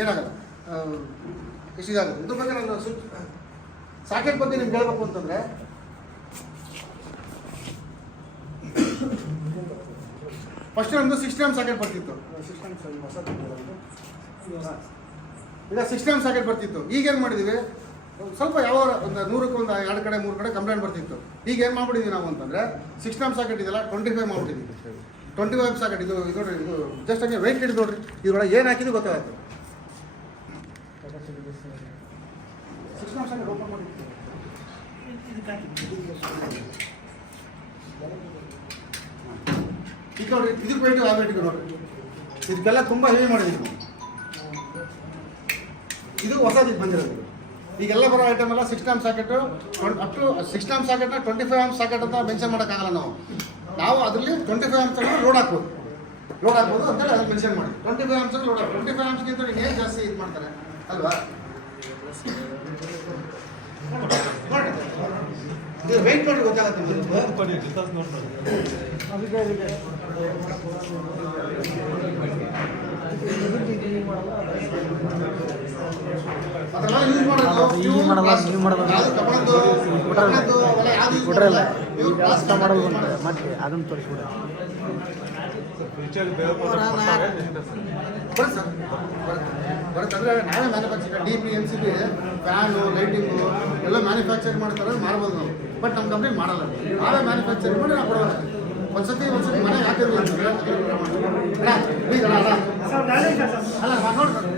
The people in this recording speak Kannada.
ಏನಾಗಲ್ಲ, ಇಷ್ಟಿದಾಗುತ್ತೆ. ಇದ್ರ ಬಗ್ಗೆ ನಾನು ಸಾಕೆಟ್ ಬಗ್ಗೆ ನಿಮ್ಗೆ ಹೇಳ್ಬೇಕು ಅಂತಂದರೆ, ಫಸ್ಟ್ ನಮ್ಮದು 6 ಆಮ್ ಸಾಕೆಟ್ ಬರ್ತಿತ್ತು. ಈಗ 6 ಆಮ್ ಸಾಕೆಟ್ ಬರ್ತಿತ್ತು. ಈಗ ಏನು ಮಾಡಿದ್ದೀವಿ, ಸ್ವಲ್ಪ ಯಾವ ಒಂದು 100ಕ್ಕೆ ಒಂದು 2 ಕಡೆ 3 ಕಡೆ ಕಂಪ್ಲೇಂಟ್ ಬರ್ತಿತ್ತು. ಈಗ ಏನು ಮಾಡ್ಬಿಟ್ಟಿದ್ವಿ ನಾವು ಅಂತಂದರೆ 6 ಆಮ್ ಸಾಕೆಟ್ ಇದೆಲ್ಲ 25 ಮಾಡ್ಬಿಟ್ಟಿದ್ವಿ. 25 ಸಾಕೆಟ್ ಇದು ನೋಡ್ರಿ, ಇದು ಜಸ್ಟ್ ಹಂಗೆ ವೆಯ್ಟ್ ಹಿಡಿದು ನೋಡ್ರಿ, ಇದ್ರೊಳಗೆ ಏನು ಹಾಕಿದ್ದು ಗೊತ್ತಾಗುತ್ತೆ. 6 ಆಮ್ ಸಾಕೆಟ್ ಓಪನ್ ಮಾಡಿತ್ತು ಈಗ ನೋಡ್ರಿ, ಇದಕ್ಕೆ ವೆಯ್ಟ್ ಆಗಬೇಕು ನೋಡ್ರಿ, ಇದಕ್ಕೆಲ್ಲ ತುಂಬ ಹೆವಿ ಮಾಡಿದ್ದೀವಿ ನಾವು. ಇದು ಹೊಸದಿದ್ದು ಬಂದಿರೋದು. ಈಗೆಲ್ಲ ಬರೋ ಐಟಮ್ ಎಲ್ಲ 6 amp socket up to 6 amp ಸಾಕೆಟ್ನ 25 ಆಮ್ ಸಾಕೆಟ್ ಅಂತ ಮೆನ್ಷನ್ ಮಾಡೋಕ್ಕಾಗಲ್ಲ. ನಾವು ಅದರಲ್ಲಿ 25 ಆಮ್ಸ್ ಲೋಡ್ ಹಾಕ್ಬೋದು ಅಂತೇಳಿ ಅದನ್ನು ಮೆನ್ಷನ್ ಮಾಡಿ 25 ಆಮ್ಸ್ ಲೋಡ್ ಹಾಕಿ 25 ಆಮ್ಸ್ಗಿಂತ ಏನು ಜಾಸ್ತಿ ಇದು ಮಾಡ್ತಾರೆ ಅಲ್ವಾ. ಇದು ವೆಯ್ಟ್ ಮಾಡಿ ಗೊತ್ತಾಗುತ್ತೆ. ಅದೆಲ್ಲ ಯೂಸ್ ಮಾಡೋದು ಮತ್ತೆ ಅದನ್ನು ತೋರಿಸ್ಬಿಡ ಬರುತ್ತೆ. ಅಂದರೆ ನಾವೇ ಮ್ಯಾನುಫ್ಯಾಕ್ಚರ್ DP-NCB ಫ್ಯಾನು ಲೈಟಿಂಗು ಎಲ್ಲ ಮ್ಯಾನುಫ್ಯಾಕ್ಚರ್ ಮಾಡ್ತಾರೆ, ಮಾರ್ಬೋದು ನಾವು. ಬಟ್ ನಮ್ಮ ಕಂಪ್ನಿ ಮಾಡಲ್ಲ, ನಾವೇ ಮ್ಯಾನುಫ್ಯಾಕ್ಚರ್ ಮಾಡಿ ನಾವು ಕೊಡೋಣ. ಒಂದ್ಸತಿ ಮನೆಗೆ ಹಾಕಿದ್ವಿ ಅಲ್ಲ ನೋಡ್ರಿ